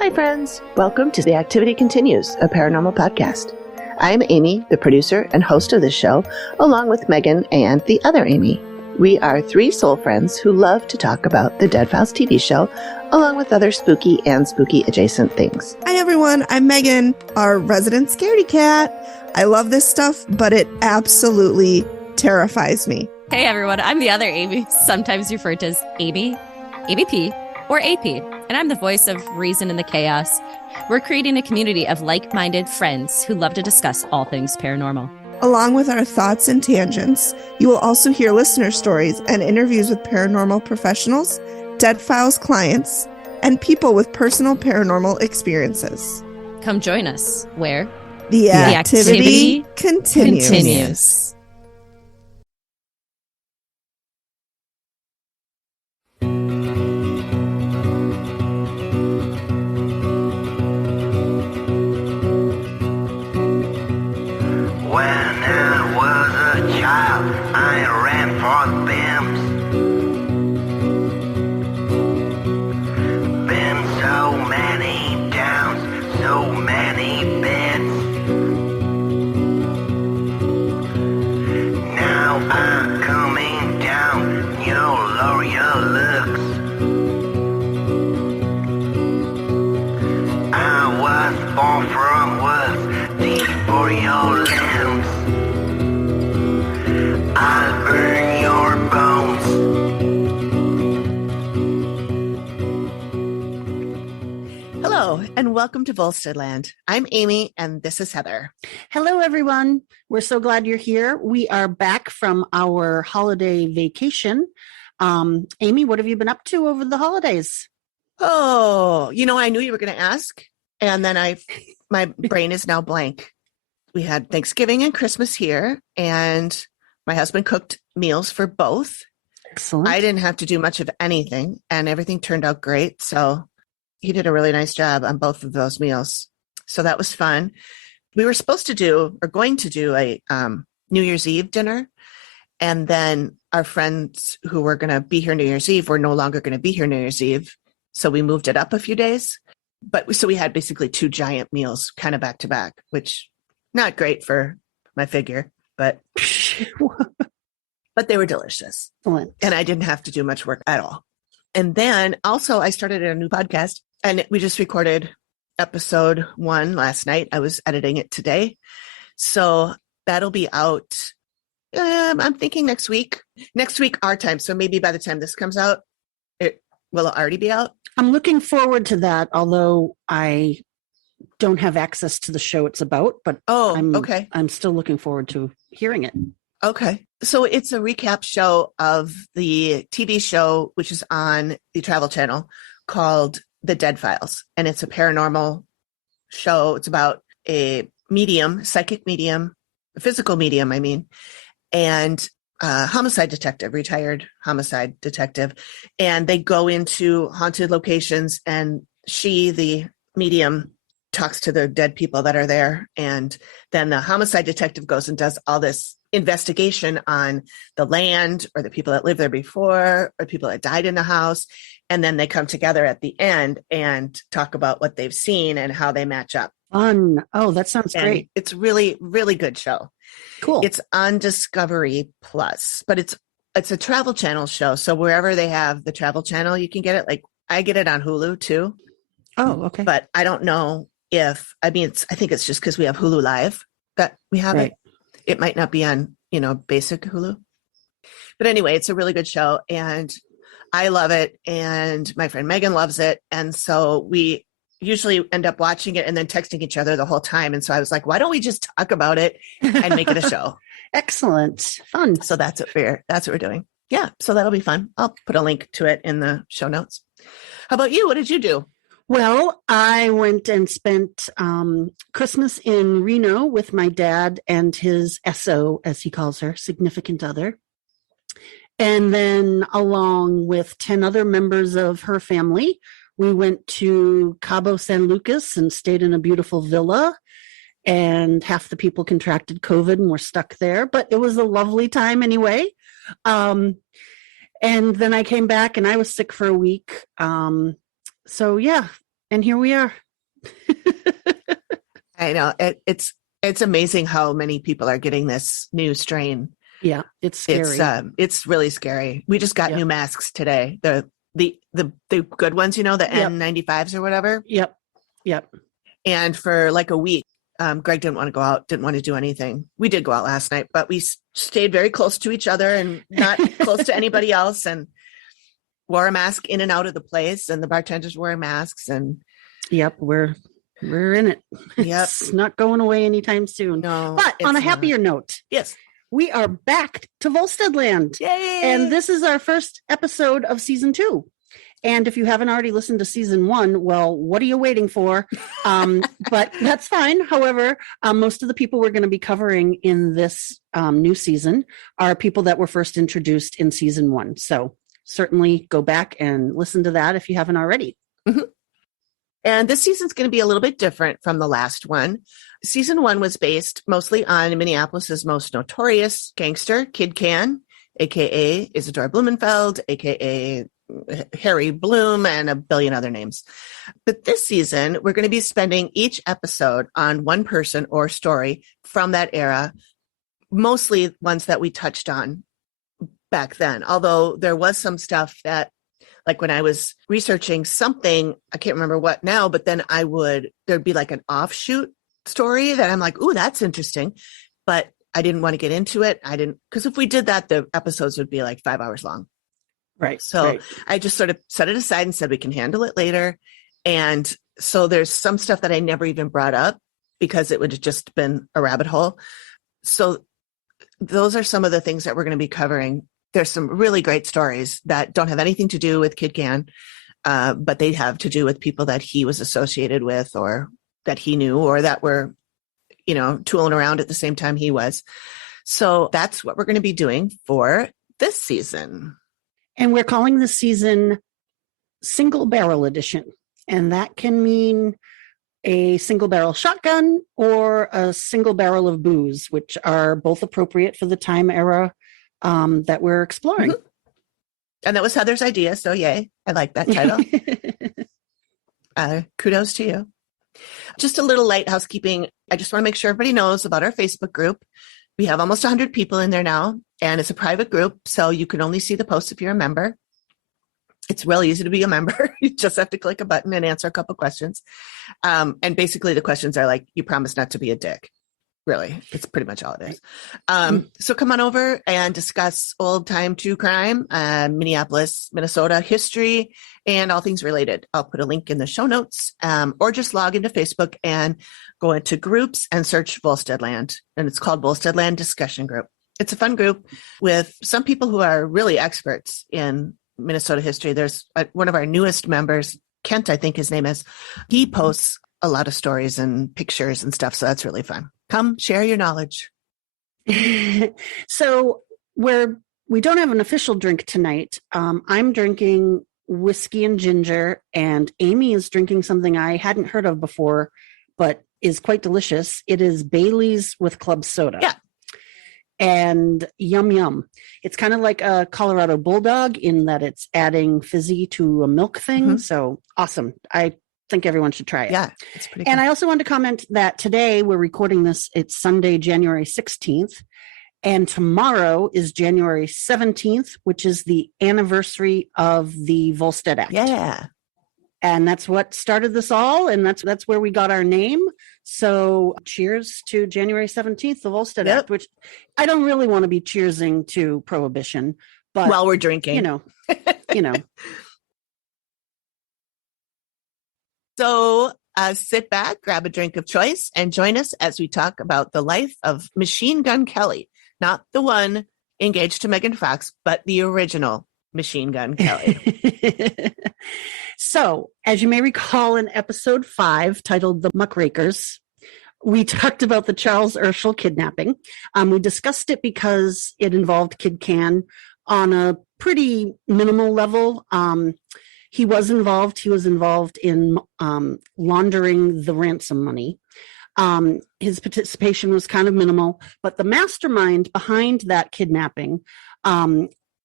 Hi, friends. Welcome to The Activity Continues, a paranormal podcast. I'm Amy, the producer and host of this show, along with Megan and the other Amy. We are three soul friends who love to talk about the Dead Files TV show, along with other spooky and spooky adjacent things. Hi, everyone. I'm Megan, our resident scaredy cat. I love this stuff, but it absolutely terrifies me. Hey, everyone. I'm the other Amy, sometimes referred to as Amy, ABP, or AP, and I'm the voice of reason in the chaos. We're creating a community of like-minded friends who love to discuss all things paranormal. Along with our thoughts and tangents, you will also hear listener stories and interviews with paranormal professionals, Dead Files clients, and people with personal paranormal experiences. Come join us, where the activity continues. I ran for the bins. Been so many downs, so many beds. Now I'm coming down, you'll lower your looks. I was born from woods, deep for your limbs. I'll burn your bones. Hello, and welcome to Volsteadland. I'm Amy, and this is Heather. Hello, everyone. We're so glad you're here. We are back from our holiday vacation. Amy, what have you been up to over the holidays? Oh, I knew you were going to ask, and then my brain is now blank. We had Thanksgiving and Christmas here, and my husband cooked meals for both. Excellent. I didn't have to do much of anything, and everything turned out great. So he did a really nice job on both of those meals. So that was fun. We were going to do a New Year's Eve dinner. And then our friends who were going to be here New Year's Eve were no longer going to be here New Year's Eve. So we moved it up a few days. So we had basically two giant meals kind of back to back, which not great for my figure, but they were delicious. Excellent. And I didn't have to do much work at all. And then also I started a new podcast, and we just recorded episode 1 last night. I was editing it today. So that'll be out. I'm thinking next week our time. So maybe by the time this comes out, will it already be out? I'm looking forward to that, although I don't have access to the show it's about, but okay. I'm still looking forward to hearing it. Okay. So it's a recap show of the TV show, which is on the Travel Channel, called The Dead Files. And it's a paranormal show. It's about a psychic medium, a physical medium, and a homicide detective, retired homicide detective. And they go into haunted locations, and she, the medium, talks to the dead people that are there. And then the homicide detective goes and does all this investigation on the land, or the people that lived there before, or people that died in the house. And then they come together at the end and talk about what they've seen and how they match up. Fun. Oh, that sounds great. It's really, really good show. Cool. It's on Discovery Plus, but it's a Travel Channel show. So wherever they have the Travel Channel, you can get it. Like, I get it on Hulu too. Oh, okay. But I don't know I think it's just because we have Hulu Live that we have it. It might not be on, basic Hulu. But anyway, it's a really good show, and I love it, and my friend Megan loves it. And so we usually end up watching it and then texting each other the whole time. And so I was like, why don't we just talk about it and make it a show? Excellent. Fun. So that's what we're doing. Yeah. So that'll be fun. I'll put a link to it in the show notes. How about you? What did you do? Well, I went and spent Christmas in Reno with my dad and his SO, as he calls her, significant other. And then along with 10 other members of her family, we went to Cabo San Lucas and stayed in a beautiful villa. And half the people contracted COVID and were stuck there. But it was a lovely time anyway. And then I came back and I was sick for a week. So yeah, And here we are. I know it's amazing how many people are getting this new strain. Yeah, it's scary. It's really scary. We just got new masks today. The good ones, the N95s or whatever. Yep. And for like a week, Greg didn't want to go out, didn't want to do anything. We did go out last night, but we stayed very close to each other and not close to anybody else, and wore a mask in and out of the place. And the bartenders wore masks. And yep, we're in it. Yep. It's not going away anytime soon. No, but on a happier note, yes, we are back to Volsteadland. Yay! And this is our first episode of season 2. And if you haven't already listened to season 1, well, what are you waiting for? But that's fine. However, most of the people we're going to be covering in this new season are people that were first introduced in season 1. So certainly go back and listen to that if you haven't already. Mm-hmm. And this season's going to be a little bit different from the last one. Season 1 was based mostly on Minneapolis's most notorious gangster, Kid Cann, a.k.a. Isadore Blumenfield, a.k.a. Harry Bloom, and a billion other names. But this season, we're going to be spending each episode on one person or story from that era, mostly ones that we touched on back then. Although there was some stuff that, like when I was researching something, I can't remember what now, but then there'd be like an offshoot story that I'm like, ooh, that's interesting. But I didn't want to get into it. Because if we did that, the episodes would be like 5 hours long. Right. So I just sort of set it aside and said, we can handle it later. And so there's some stuff that I never even brought up because it would have just been a rabbit hole. So those are some of the things that we're going to be covering. There's some really great stories that don't have anything to do with Kid Cann, but they have to do with people that he was associated with or that he knew or that were, tooling around at the same time he was. So that's what we're going to be doing for this season. And we're calling this season Single Barrel Edition. And that can mean a single barrel shotgun or a single barrel of booze, which are both appropriate for the time era that we're exploring. Mm-hmm. And that was Heather's idea. So yay. I like that title. Kudos to you. Just a little light housekeeping. I just want to make sure everybody knows about our Facebook group. We have almost 100 people in there now, and it's a private group, so you can only see the posts if you're a member. It's real easy to be a member. You just have to click a button and answer a couple questions. And basically the questions are like, you promise not to be a dick. Really, it's pretty much all it is. So come on over and discuss old time true crime, Minneapolis, Minnesota history, and all things related. I'll put a link in the show notes, or just log into Facebook and go into groups and search Volsteadland. And it's called Volsteadland Discussion Group. It's a fun group with some people who are really experts in Minnesota history. There's one of our newest members, Kent, I think his name is. He posts a lot of stories and pictures and stuff. So that's really fun. Come share your knowledge. So we don't have an official drink tonight. I'm drinking whiskey and ginger, and Amy is drinking something I hadn't heard of before, but is quite delicious. It is Bailey's with club soda. Yeah. And yum. It's kind of like a Colorado Bulldog in that it's adding fizzy to a milk thing. Mm-hmm. So awesome. I think everyone should try it. Yeah, it's pretty good. And I also wanted to comment that today we're recording this. It's Sunday, January 16th. And tomorrow is January 17th, which is the anniversary of the Volstead Act. Yeah. And that's what started this all. And that's where we got our name. So cheers to January 17th, the Volstead Act, which I don't really want to be cheersing to prohibition, but while we're drinking, you know. So sit back, grab a drink of choice, and join us as we talk about the life of Machine Gun Kelly, not the one engaged to Megan Fox, but the original Machine Gun Kelly. So, as you may recall in episode 5, titled The Muckrakers, we talked about the Charles Urschel kidnapping. We discussed it because it involved Kid Cann on a pretty minimal level. He was involved in laundering the ransom money. His participation was kind of minimal, but the mastermind behind that kidnapping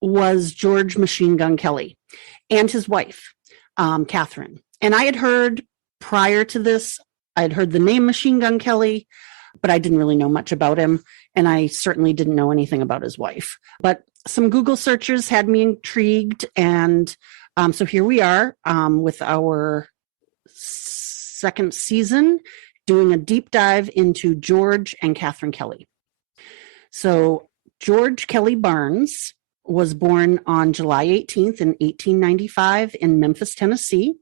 was George Machine Gun Kelly and his wife, Catherine. And I had heard prior to this, I'd heard the name Machine Gun Kelly, but I didn't really know much about him. And I certainly didn't know anything about his wife. But some Google searches had me intrigued. And so here we are with our second season, doing a deep dive into George and Catherine Kelly. So George Kelly Barnes was born on July 18th in 1895 in Memphis, Tennessee.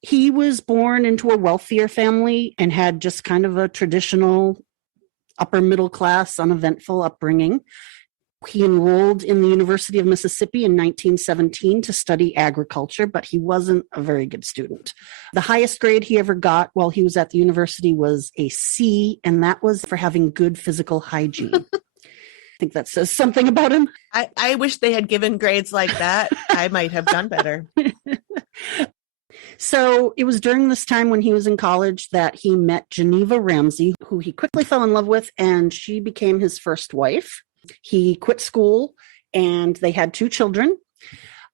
He was born into a wealthier family and had just kind of a traditional upper middle class, uneventful upbringing. He enrolled in the University of Mississippi in 1917 to study agriculture, but he wasn't a very good student. The highest grade he ever got while he was at the university was a C, and that was for having good physical hygiene. I think that says something about him. I wish they had given grades like that. I might have done better. So it was during this time when he was in college that he met Geneva Ramsey, who he quickly fell in love with, and she became his first wife. He quit school and they had 2 children.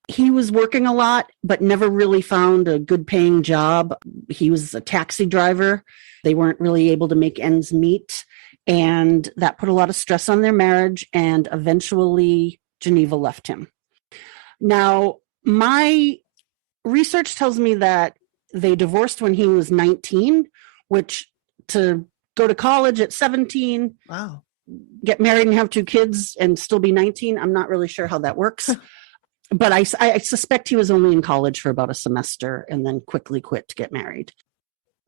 He was working a lot, but never really found a good paying job. He was a taxi driver. They weren't really able to make ends meet. And that put a lot of stress on their marriage. And eventually Geneva left him. Now, my research tells me that they divorced when he was 19, which to go to college at 17. Wow. Get married and have 2 kids and still be 19. I'm not really sure how that works. But I suspect he was only in college for about a semester and then quickly quit to get married.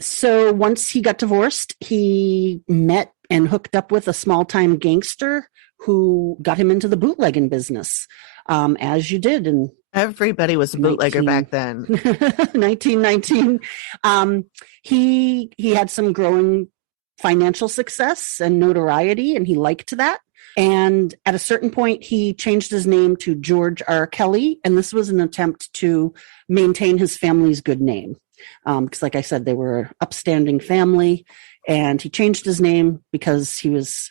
So once he got divorced, he met and hooked up with a small-time gangster who got him into the bootlegging business, as you did. And everybody was a bootlegger back then. 1919. He had some growing financial success and notoriety, and he liked that. And at a certain point, he changed his name to George R. Kelly, and this was an attempt to maintain his family's good name. Because like I said, they were an upstanding family, and he changed his name because he was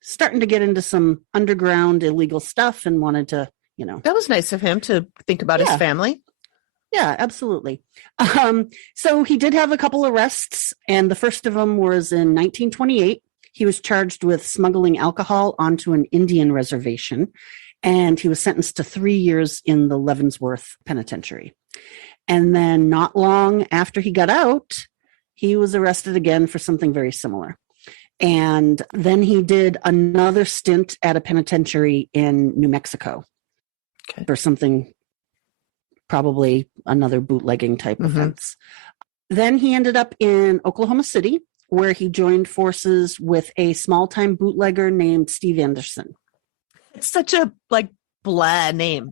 starting to get into some underground illegal stuff and wanted to, That was nice of him to think about his family. Yeah, absolutely. So he did have a couple arrests, and the first of them was in 1928. He was charged with smuggling alcohol onto an Indian reservation, and he was sentenced to 3 years in the Leavenworth Penitentiary. And then not long after he got out, he was arrested again for something very similar. And then he did another stint at a penitentiary in New Mexico for something, probably another bootlegging type offense. Then he ended up in Oklahoma City, where he joined forces with a small-time bootlegger named Steve Anderson. It's such a blah name.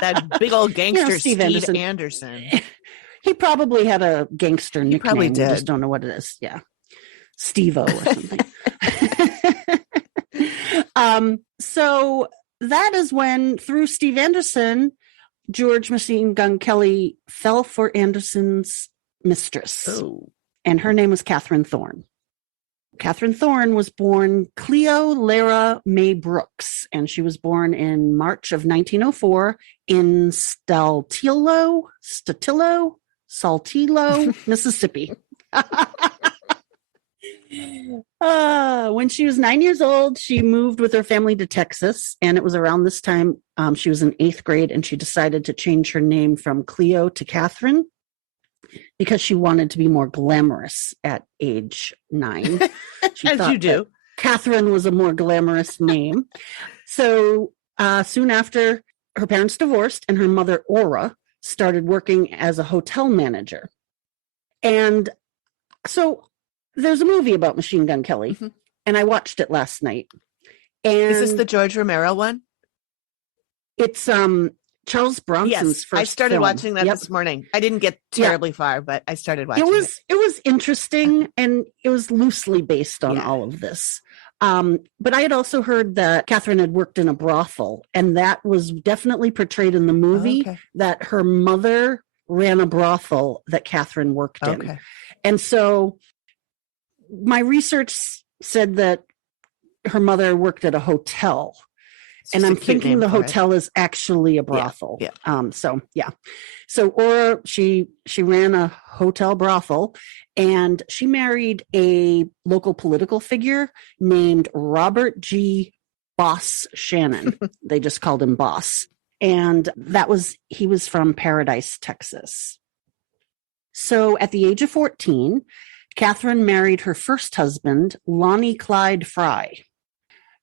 That big old gangster, Steve Anderson. He probably had a gangster nickname. Probably did. I just don't know what it is. Yeah. Steve-O or something. So that is when, through Steve Anderson, George Machine Gun Kelly fell for Anderson's mistress. Oh. And her name was Catherine Thorne. Catherine Thorne was born Cleo Lara May Brooks, and she was born in March of 1904 in Saltillo, Mississippi. When she was 9 years old, she moved with her family to Texas, and it was around this time she was in 8th grade, and she decided to change her name from Cleo to Catherine because she wanted to be more glamorous at age 9. As you do. Catherine was a more glamorous name. So soon after, her parents divorced, and her mother, Aura, started working as a hotel manager. And so there's a movie about Machine Gun Kelly, and I watched it last night. And is this the George Romero one? It's Charles Bronson's first I started film. watching that this morning. I didn't get terribly far, but I started watching it. It was interesting, and it was loosely based on all of this. But I had also heard that Catherine had worked in a brothel, and that was definitely portrayed in the movie, that her mother ran a brothel that Catherine worked in. And so my research said that her mother worked at a hotel. And just I'm a cute thinking name the for it. hotel is actually a brothel. Yeah. Or she ran a hotel brothel, and she married a local political figure named Robert G. Boss Shannon. They just called him Boss. And he was from Paradise, Texas. So at the age of 14, Catherine married her first husband, Lonnie Clyde Fry.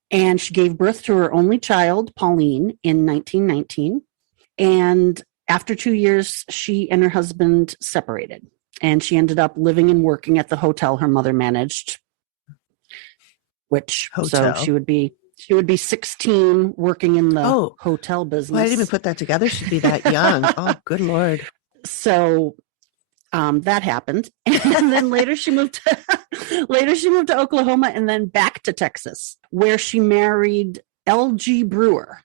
And she gave birth to her only child, Pauline, in 1919. And after 2 years, she and her husband separated. And she ended up living and working at the hotel her mother managed, so she would be 16 working in the hotel business. Well, I didn't even put that together. She'd be that young. Oh, good Lord. So that happened. And then later she moved to Oklahoma and then back to Texas, where she married L.G. Brewer.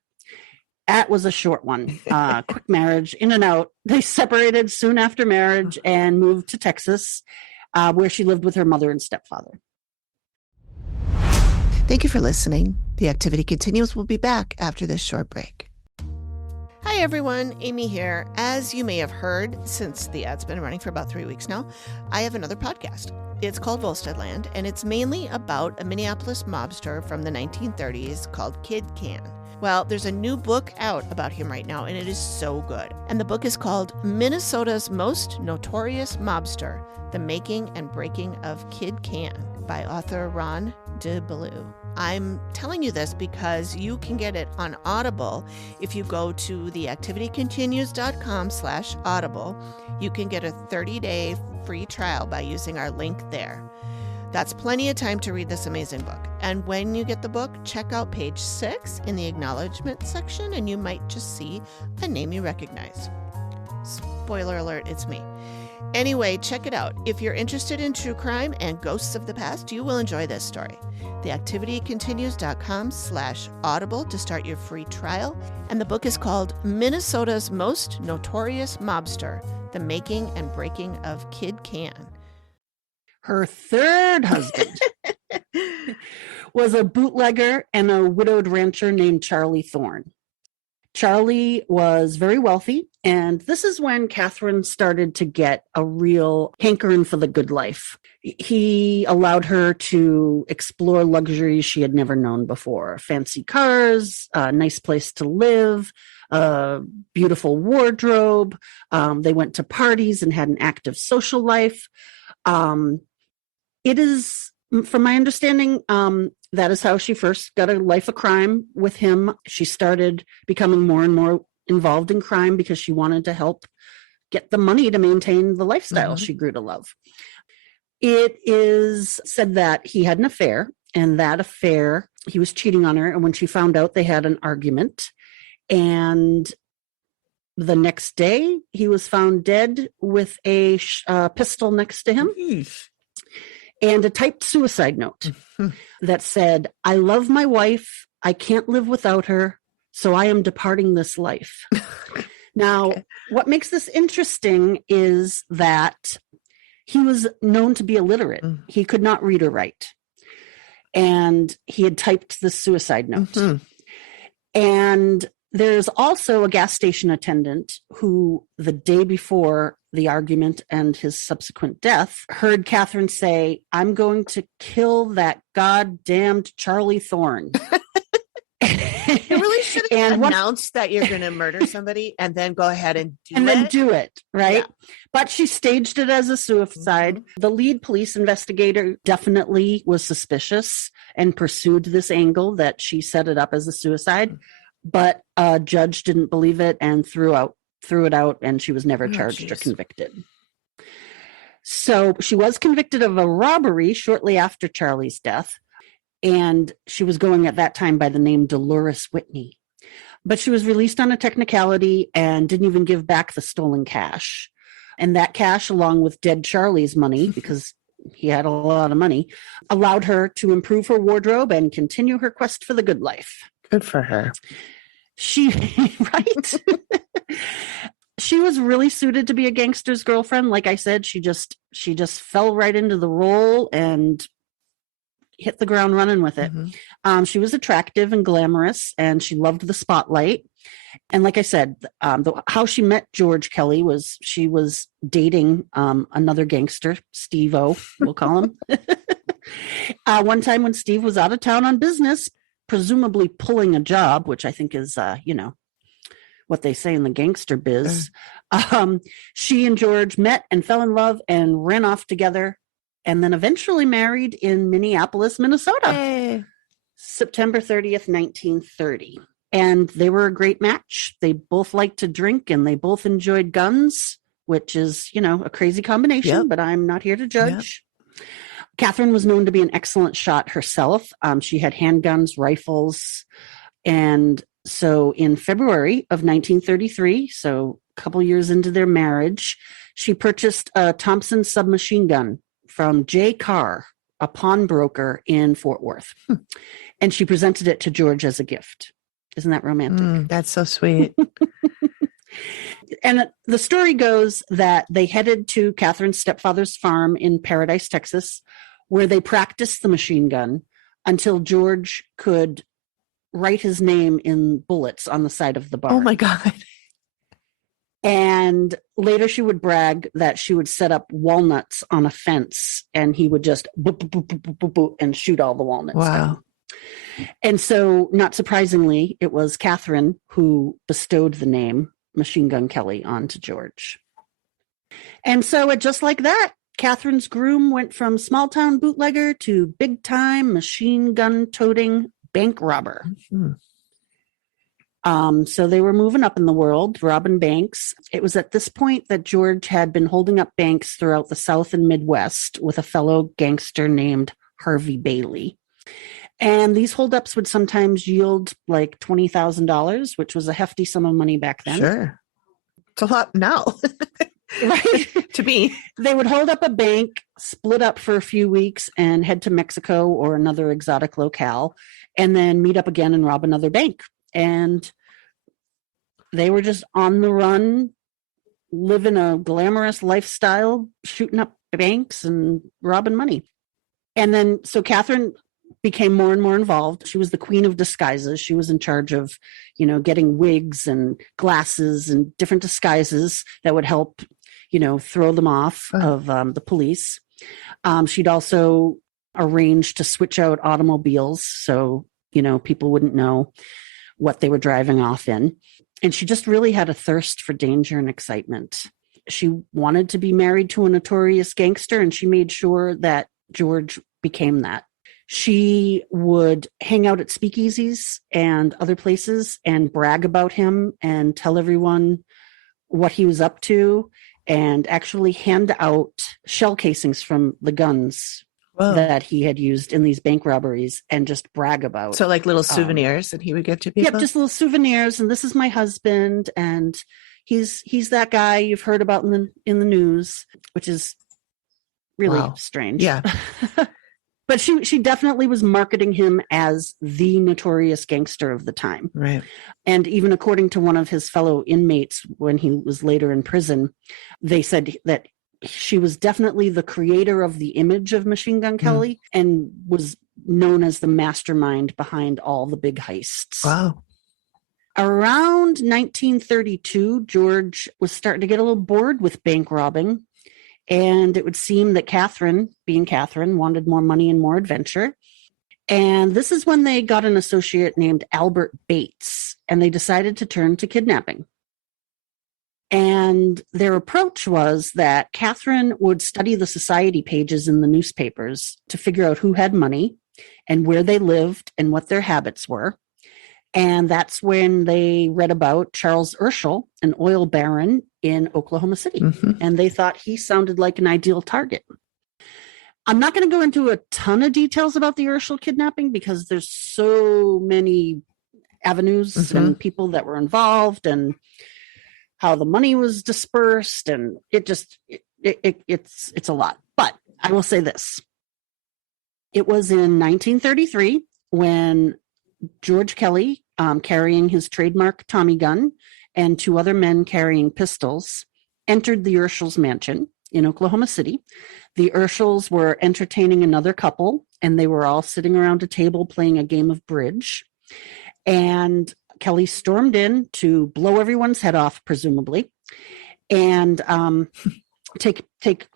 That was a short one. Quick marriage, in and out. They separated soon after marriage and moved to Texas, where she lived with her mother and stepfather. Thank you for listening. The Activity Continues. We'll be back after this short break. Hi, everyone. Amy here. As you may have heard, since the ad's been running for about 3 weeks now, I have another podcast. It's called Volsteadland, and it's mainly about a Minneapolis mobster from the 1930s called Kid Cann. Well, there's a new book out about him right now, and it is so good. And the book is called Minnesota's Most Notorious Mobster, The Making and Breaking of Kid Cann by author Ron DeBellew. I'm telling you this because you can get it on Audible. If you go to theactivitycontinues.com/audible, you can get a 30-day free trial by using our link there. That's plenty of time to read this amazing book. And when you get the book, check out page 6 in the acknowledgement section, and you might just see a name you recognize. Spoiler alert, it's me. Anyway, check it out. If you're interested in true crime and ghosts of the past, you will enjoy this story. Theactivitycontinues.com/audible to start your free trial. And the book is called Minnesota's Most Notorious Mobster, The Making and Breaking of Kid Cann. Her third husband was a bootlegger and a widowed rancher named Charlie Thorne. Charlie was very wealthy, and this is when Catherine started to get a real hankering for the good life. He allowed her to explore luxuries she had never known before. Fancy cars, a nice place to live, a beautiful wardrobe. They went to parties and had an active social life. It is, from my understanding, that is how she first got a life of crime with him. She started becoming more and more involved in crime because she wanted to help get the money to maintain the lifestyle she grew to love. It is said that he had an affair, and that affair, he was cheating on her. And when she found out, they had an argument. And the next day, he was found dead with a pistol next to him. And a typed suicide note that said, "I love my wife. I can't live without her. So I am departing this life." Now, what makes this interesting is that he was known to be illiterate. He could not read or write. And he had typed this suicide note. And there's also a gas station attendant who, the day before the argument and his subsequent death, heard Catherine say, "I'm going to kill that goddamned Charlie Thorne." You really should have announced that you're going to murder somebody and then go ahead and do it, right? Yeah. But she staged it as a suicide. The lead police investigator definitely was suspicious and pursued this angle that she set it up as a suicide. But a judge didn't believe it and threw it out, and she was never charged or convicted. So she was convicted of a robbery shortly after Charlie's death, and she was going at that time by the name Dolores Whitney. But she was released on a technicality and didn't even give back the stolen cash. And that cash, along with dead Charlie's money, because he had a lot of money, allowed her to improve her wardrobe and continue her quest for the good life. Good for her. Right? She was really suited to be a gangster's girlfriend. Like I said, she just fell right into the role, and hit the ground running with it. She was attractive and glamorous, and she loved the spotlight. And like I said, how she met George Kelly was she was dating another gangster, Steve-O, we'll call him. One time when Steve was out of town on business, presumably pulling a job, which I think is, what they say in the gangster biz, she and George met and fell in love and ran off together, and then eventually married in Minneapolis, Minnesota, Hey. September 30th, 1930. And they were a great match. They both liked to drink and they both enjoyed guns, which is, a crazy combination, but I'm not here to judge. Yep. Catherine was known to be an excellent shot herself. She had handguns, rifles. And so in February of 1933, so a couple years into their marriage, she purchased a Thompson submachine gun from J. Carr, a pawnbroker in Fort Worth. And she presented it to George as a gift. Isn't that romantic? That's so sweet. And the story goes that they headed to Catherine's stepfather's farm in Paradise, Texas, where they practiced the machine gun until George could write his name in bullets on the side of the barn. Oh my God. And later she would brag that she would set up walnuts on a fence and he would just boop, boop, boop, boop, boop, boop, and shoot all the walnuts down. And so, not surprisingly, it was Catherine who bestowed the name Machine Gun Kelly onto George. And so, just like that, Catherine's groom went from small-town bootlegger to big-time machine gun-toting bank robber. So they were moving up in the world, robbing banks. It was at this point that George had been holding up banks throughout the South and Midwest with a fellow gangster named Harvey Bailey. And these holdups would sometimes yield like $20,000, which was a hefty sum of money back then. Sure. It's a lot now. Right? To me. They would hold up a bank, split up for a few weeks, and head to Mexico or another exotic locale, and then meet up again and rob another bank. And they were just on the run, living a glamorous lifestyle, shooting up banks and robbing money. And then, so Catherine became more and more involved. She was the queen of disguises. She was in charge of, getting wigs and glasses and different disguises that would help, throw them off of the police. She'd also arrange to switch out automobiles so, people wouldn't know what they were driving off in. And she just really had a thirst for danger and excitement. She wanted to be married to a notorious gangster, and she made sure that George became that. She would hang out at speakeasies and other places and brag about him and tell everyone what he was up to, and actually hand out shell casings from the guns that he had used in these bank robberies and just brag about. So like little souvenirs that he would give to people? Yep, just little souvenirs. And this is my husband, and he's that guy you've heard about in the news, which is really strange. Yeah. But she definitely was marketing him as the notorious gangster of the time. Right. And even according to one of his fellow inmates, when he was later in prison, they said that she was definitely the creator of the image of Machine Gun Kelly and was known as the mastermind behind all the big heists. Wow. Around 1932, George was starting to get a little bored with bank robbing. And it would seem that Catherine, being Catherine, wanted more money and more adventure. And this is when they got an associate named Albert Bates, and they decided to turn to kidnapping. And their approach was that Catherine would study the society pages in the newspapers to figure out who had money and where they lived and what their habits were. And that's when they read about Charles Urschel, an oil baron in Oklahoma City. And they thought he sounded like an ideal target. I'm not going to go into a ton of details about the Urschel kidnapping because there's so many avenues and people that were involved and how the money was dispersed. And it's a lot. But I will say this. It was in 1933 when George Kelly, carrying his trademark Tommy gun, and two other men carrying pistols, entered the Urschel's mansion. in Oklahoma City. The Urschels were entertaining another couple, and they were all sitting around a table playing a game of bridge. And Kelly stormed in to blow everyone's head off, presumably, and take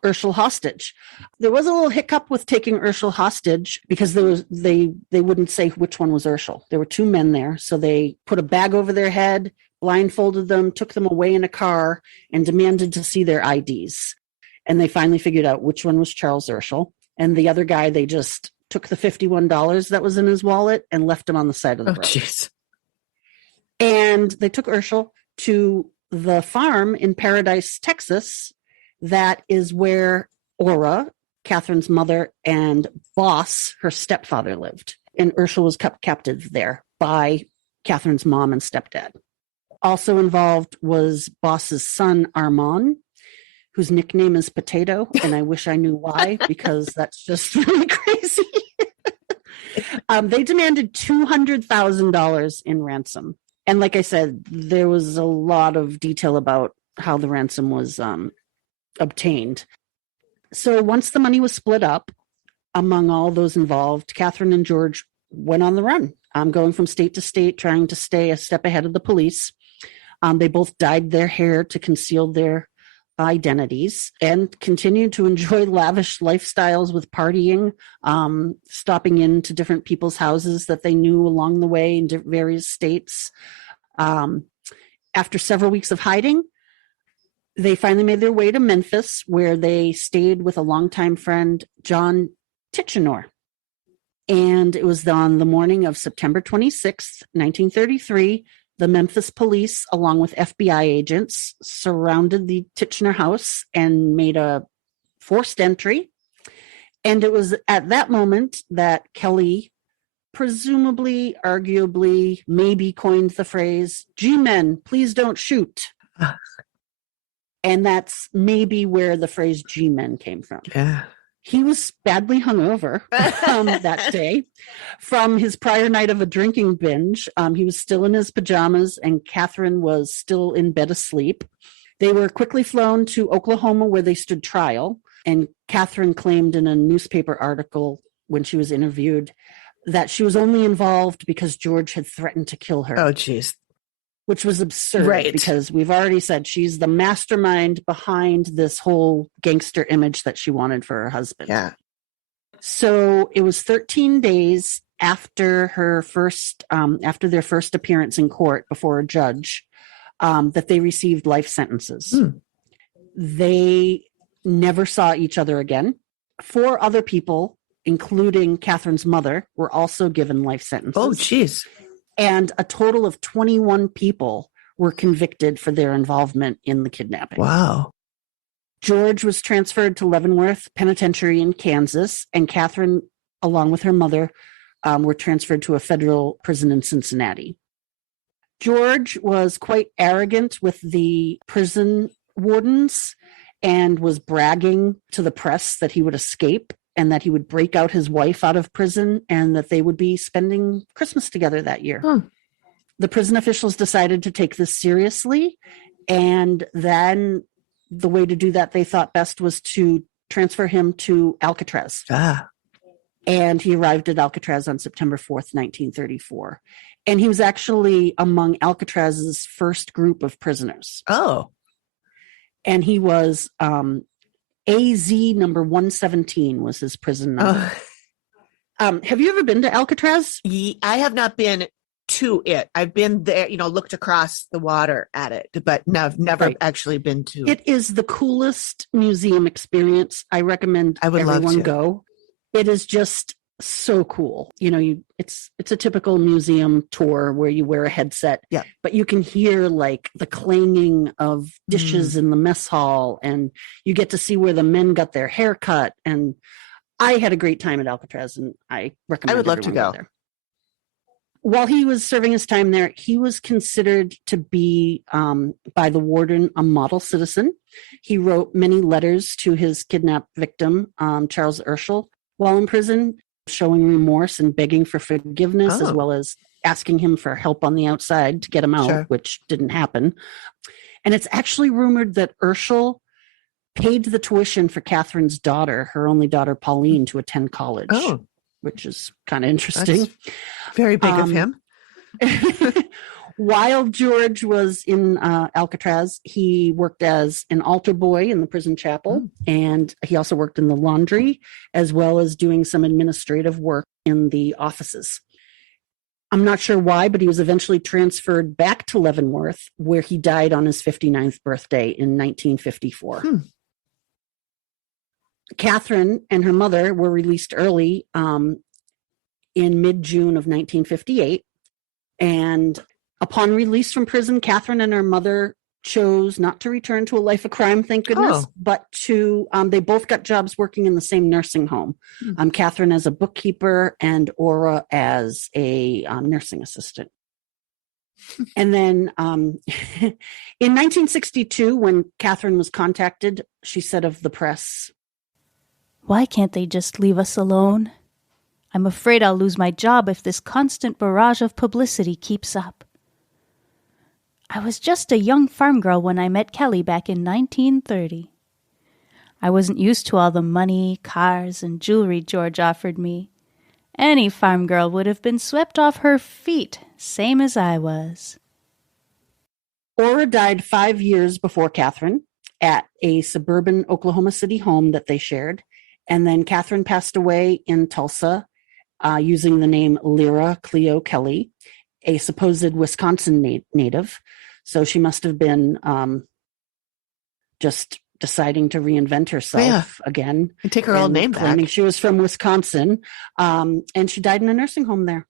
Urschel hostage. There was a little hiccup with taking Urschel hostage because they wouldn't say which one was Urschel. There were two men there, so they put a bag over their head, blindfolded them, took them away in a car, and demanded to see their IDs. And they finally figured out which one was Charles Urschel. And the other guy, they just took the $51 that was in his wallet and left him on the side of the road. Jeez. And they took Urschel to the farm in Paradise, Texas. That is where Ora, Catherine's mother, and Boss, her stepfather, lived. And Urschel was kept captive there by Catherine's mom and stepdad. Also involved was Boss's son, Armand, whose nickname is Potato, and I wish I knew why, because that's just really crazy. They demanded $200,000 in ransom. And like I said, there was a lot of detail about how the ransom was obtained. So once the money was split up among all those involved, Catherine and George went on the run, going from state to state, trying to stay a step ahead of the police. They both dyed their hair to conceal their identities and continued to enjoy lavish lifestyles with partying, stopping into different people's houses that they knew along the way in various states. After several weeks of hiding, they finally made their way to Memphis, where they stayed with a longtime friend, John Tichenor. And it was on the morning of September 26th, 1933, the Memphis police, along with FBI agents, surrounded the Tichenor house and made a forced entry. And it was at that moment that Kelly, presumably, arguably, maybe coined the phrase, "G-men, please don't shoot." And that's maybe where the phrase G-men came from. Yeah. He was badly hungover that day from his prior night of a drinking binge. He was still in his pajamas, and Catherine was still in bed asleep. They were quickly flown to Oklahoma, where they stood trial. And Catherine claimed in a newspaper article when she was interviewed that she was only involved because George had threatened to kill her. Oh, geez. Which was absurd, right? Because we've already said she's the mastermind behind this whole gangster image that she wanted for her husband. Yeah. So it was 13 days after her after their first appearance in court before a judge, that they received life sentences. They never saw each other again. 4 other people, including Catherine's mother, were also given life sentences. Oh, geez. And a total of 21 people were convicted for their involvement in the kidnapping. Wow. George was transferred to Leavenworth Penitentiary in Kansas, and Catherine, along with her mother, were transferred to a federal prison in Cincinnati. George was quite arrogant with the prison wardens and was bragging to the press that he would escape and that he would break out his wife out of prison and that they would be spending Christmas together that year. The prison officials decided to take this seriously, and then the way to do that they thought best was to transfer him to Alcatraz. And he arrived at Alcatraz on September 4th, 1934. And he was actually among Alcatraz's first group of prisoners. Oh. And he was AZ number 117 was his prison number. Have you ever been to Alcatraz? I have not been to it. I've been there, looked across the water at it, but no, I've never actually been to it. It is the coolest museum experience. I recommend everyone go. It is just so cool. It's a typical museum tour where you wear a headset, but you can hear like the clanging of dishes in the mess hall, and you get to see where the men got their hair cut. And I had a great time at Alcatraz, and I recommend I would love to go there. While he was serving his time there, he was considered to be, by the warden, a model citizen. He wrote many letters to his kidnapped victim, Charles Urschel, while in prison, showing remorse and begging for forgiveness, as well as asking him for help on the outside to get him out, which didn't happen. And it's actually rumored that Urschel paid the tuition for Catherine's daughter, her only daughter, Pauline, to attend college, which is kind of interesting. That's very big of him. While George was in Alcatraz, he worked as an altar boy in the prison chapel, and he also worked in the laundry, as well as doing some administrative work in the offices. I'm not sure why, but he was eventually transferred back to Leavenworth, where he died on his 59th birthday in 1954. Catherine and her mother were released early in mid-June of 1958, and upon release from prison, Catherine and her mother chose not to return to a life of crime, thank goodness, but they both got jobs working in the same nursing home. Catherine as a bookkeeper and Aura as a nursing assistant. And then in 1962, when Catherine was contacted, she said of the press, "Why can't they just leave us alone? I'm afraid I'll lose my job if this constant barrage of publicity keeps up. I was just a young farm girl when I met Kelly back in 1930. I wasn't used to all the money, cars, and jewelry George offered me. Any farm girl would have been swept off her feet, same as I was." Aura died 5 years before Catherine at a suburban Oklahoma City home that they shared. And then Catherine passed away in Tulsa using the name Lyra Cleo Kelly, a supposed Wisconsin native. So she must have been just deciding to reinvent herself again. And take her old name claiming back. she was from Wisconsin. And she died in a nursing home there.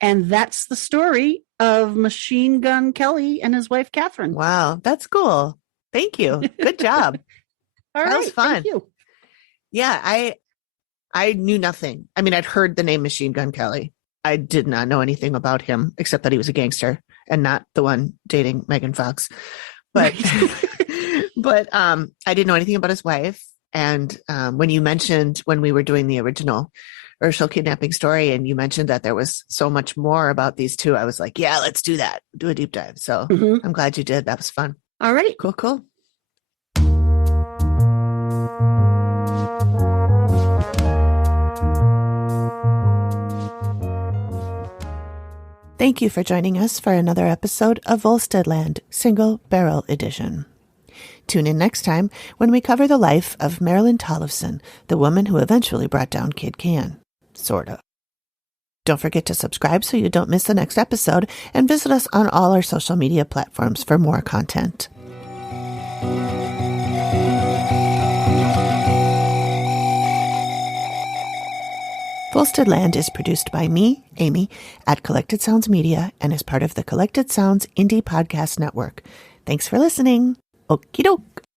And that's the story of Machine Gun Kelly and his wife, Catherine. Wow, that's cool. Thank you. Good job. That was fun. Thank you. Yeah, I knew nothing. I mean, I'd heard the name Machine Gun Kelly. I did not know anything about him except that he was a gangster and not the one dating Megan Fox. But but I didn't know anything about his wife. And when you mentioned when we were doing the original Urshel kidnapping story, and you mentioned that there was so much more about these two, I was like, yeah, let's do that. Do a deep dive. So I'm glad you did. That was fun. All right. Cool. Thank you for joining us for another episode of Volsteadland, Single Barrel Edition. Tune in next time when we cover the life of Marilyn Tollefson, the woman who eventually brought down Kid Cann. Sort of. Don't forget to subscribe so you don't miss the next episode, and visit us on all our social media platforms for more content. Volsteadland is produced by me, Amy, at Collected Sounds Media and is part of the Collected Sounds Indie Podcast Network. Thanks for listening. Okie doke.